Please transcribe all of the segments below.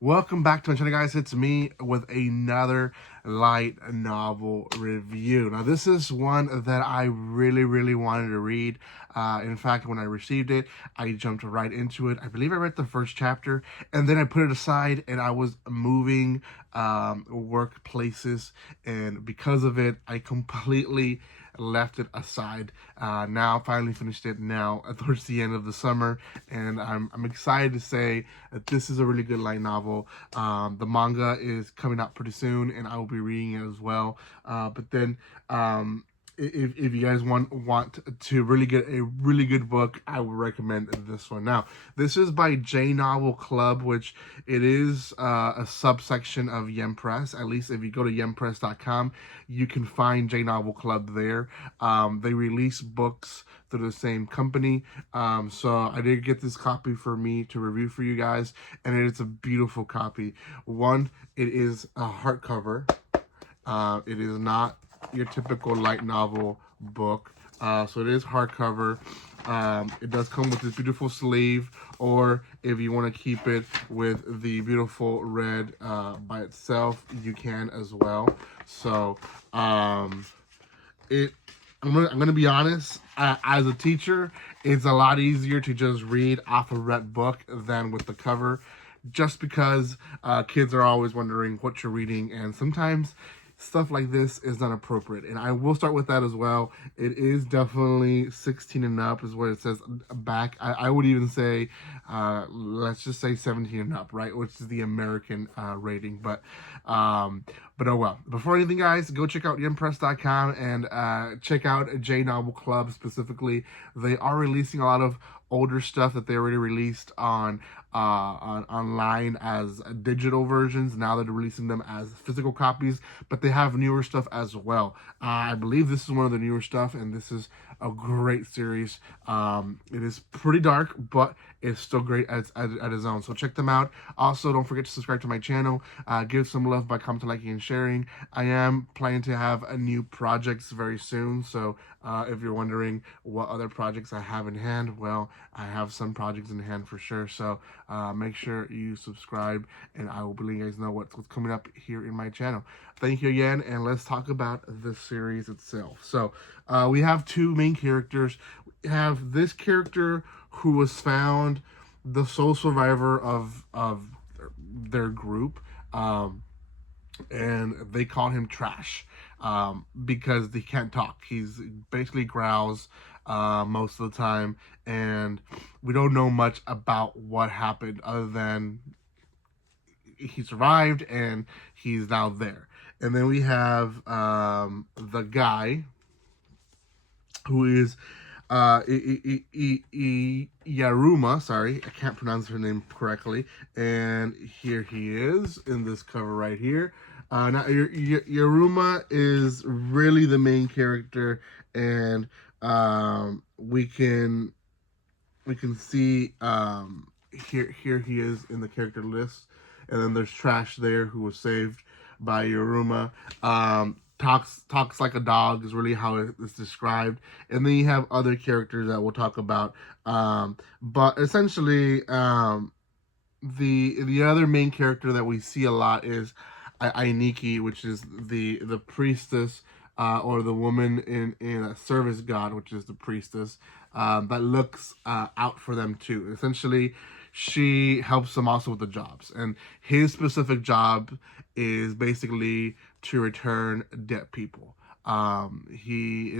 Welcome back to my channel, guys. It's me with another light novel review. Now, this is one that I really wanted to read. In fact, when I received it, I jumped right into it. I believe I read the first chapter, and then I put it aside, and I was moving workplaces, and because of it, I completely left it aside. Now, finally finished it now towards the end of the summer, and I'm excited to say that this is a really good light novel. The manga is coming out pretty soon, and I will be reading it as well. But then, if you guys want to really get a really good book, I would recommend this one. Now, this is by J Novel Club, which it is a subsection of Yem Press. At least if you go to yempress.com, you can find J Novel Club there. They release books through the same company. So I did get this copy for me to review for you guys, and it's a beautiful copy. One, it is a hardcover. It is not your typical light novel book. So it is hardcover. It does come with this beautiful sleeve, or if you want to keep it with the beautiful red by itself, you can as well. So I'm gonna be honest. As a teacher, it's a lot easier to just read off a red book than with the cover, just because kids are always wondering what you're reading, and sometimes stuff like this is not appropriate. And I will start with that as well. It is definitely 16 and up is what it says back. I would even say, let's just say 17 and up, right? Which is the American rating. But oh well. Before anything, guys, go check out yempress.com and check out J Novel Club specifically. They are releasing a lot of older stuff that they already released on online as digital versions. Now they're releasing them as physical copies, but they have newer stuff as well. I believe this is one of the newer stuff, and this is a great series. It is pretty dark, but it's still great at its own. So check them out. Also, don't forget to subscribe to my channel. Give some love by commenting, liking, and sharing. I am planning to have a new projects very soon. So if you're wondering what other projects I have in hand, well, I have some projects in hand for sure. So make sure you subscribe, and I will let you guys know what's coming up here in my channel. Thank you again, and let's talk about the series itself. So we have two main characters. We have this character who was found the sole survivor of their group, and they call him Trash because he can't talk. He's basically growls most of the time, and we don't know much about what happened other than he survived and he's now there. And then we have the guy who is Yaruma. Sorry, I can't pronounce her name correctly. And here he is in this cover right here. Now, Yaruma is really the main character, and we can see here he is in the character list, and then there's Trash there who was saved by Yaruma. Talks like a dog is really how it is described, and then you have other characters that we'll talk about. But essentially, the other main character that we see a lot is Ainiki, which is the priestess, or the woman in a service god, which is the priestess, that looks out for them too. Essentially, she helps them also with the jobs, and his specific job is basically to return dead people. He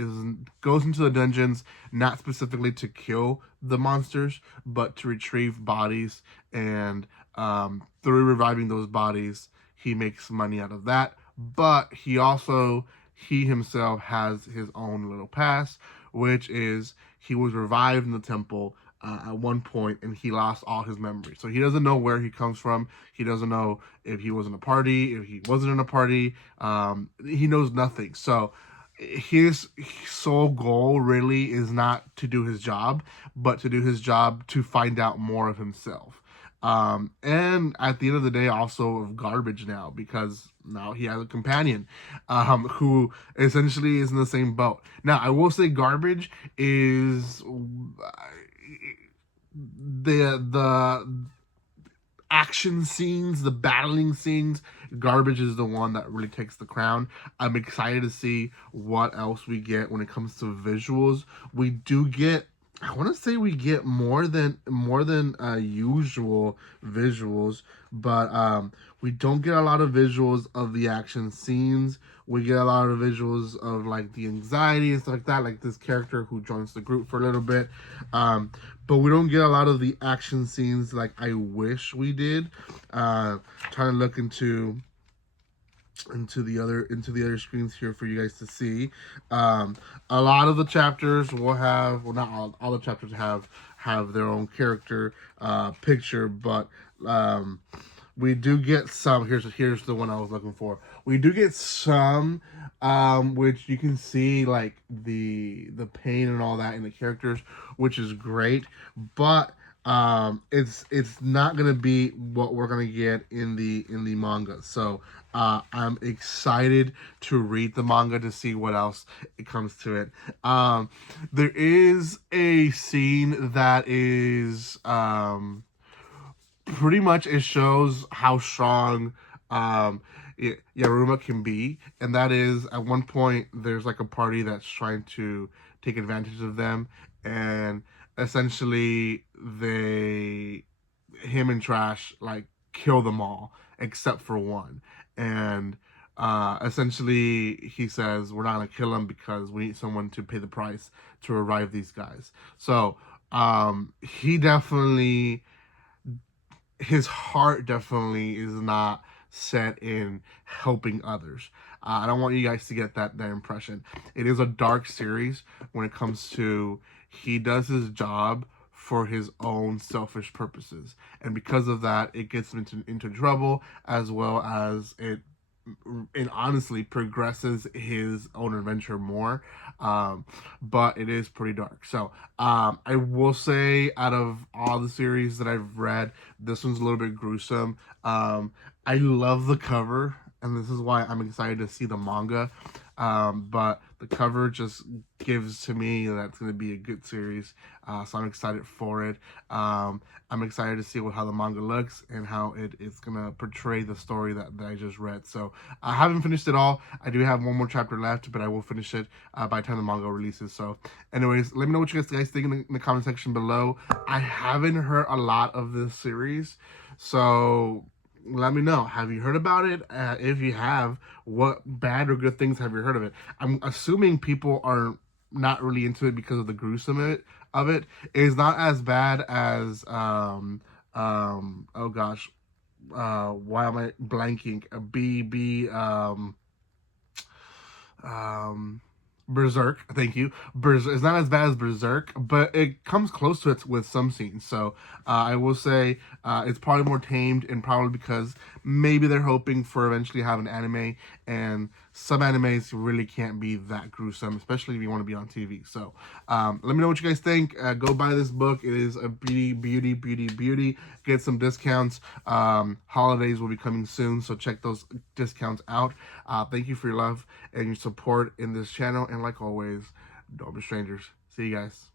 goes into the dungeons not specifically to kill the monsters, but to retrieve bodies, and through reviving those bodies, he makes money out of that. But he himself has his own little past, which is he was revived in the temple at one point, and he lost all his memories. So he doesn't know where he comes from. He doesn't know if he was in a party, if he wasn't in a party. He knows nothing. So his sole goal really is not to do his job, but to do his job to find out more of himself. And at the end of the day, also of garbage now, because now he has a companion who essentially is in the same boat. Now, I will say garbage is the action scenes, the battling scenes, Garbage is the one that really takes the crown. I'm excited to see what else we get when it comes to visuals. We do get, I want to say we get more than usual visuals, but we don't get a lot of visuals of the action scenes. We get a lot of visuals of like the anxiety and stuff like that, like this character who joins the group for a little bit. But we don't get a lot of the action scenes like I wish we did. Trying to look into the other screens here for you guys to see. A lot of the chapters will have, well, not all the chapters have their own character picture, but we do get some. Here's the one I was looking for. We do get some, which you can see like the pain and all that in the characters, which is great. But it's not gonna be what we're gonna get in the manga. So I'm excited to read the manga to see what else it comes to it. There is a scene that is pretty much, it shows how strong Yaruma can be, and that is at one point there's like a party that's trying to take advantage of them, and essentially him and Trash like kill them all except for one, and essentially he says we're not gonna kill him because we need someone to pay the price to revive these guys. So he definitely, his heart definitely is not set in helping others. I don't want you guys to get that impression. It is a dark series when it comes to, he does his job for his own selfish purposes, and because of that, it gets him into trouble, as well as it honestly progresses his own adventure more. But it is pretty dark. So I will say, out of all the series that I've read, this one's a little bit gruesome. I love the cover, and this is why I'm excited to see the manga. But the cover just gives to me that it's going to be a good series, so I'm excited for it. I'm excited to see how the manga looks and how it's going to portray the story that I just read. So I haven't finished it all. I do have one more chapter left, but I will finish it by the time the manga releases. So anyways, let me know what you guys think in the comment section below. I haven't heard a lot of this series, so let me know. Have you heard about it? If you have, what bad or good things have you heard of it? I'm assuming people are not really into it because of the gruesome of it. It is not as bad as oh gosh, why am I blanking? Berserk, thank you. It's not as bad as Berserk, but it comes close to it with some scenes. So I will say it's probably more tamed, and probably because maybe they're hoping for eventually have an anime, and some animes really can't be that gruesome, especially if you want to be on TV. So let me know what you guys think. Go buy this book. It is a beauty. Get some discounts. Holidays will be coming soon, so check those discounts out. Thank you for your love and your support in this channel, and like always, don't be strangers. See you guys.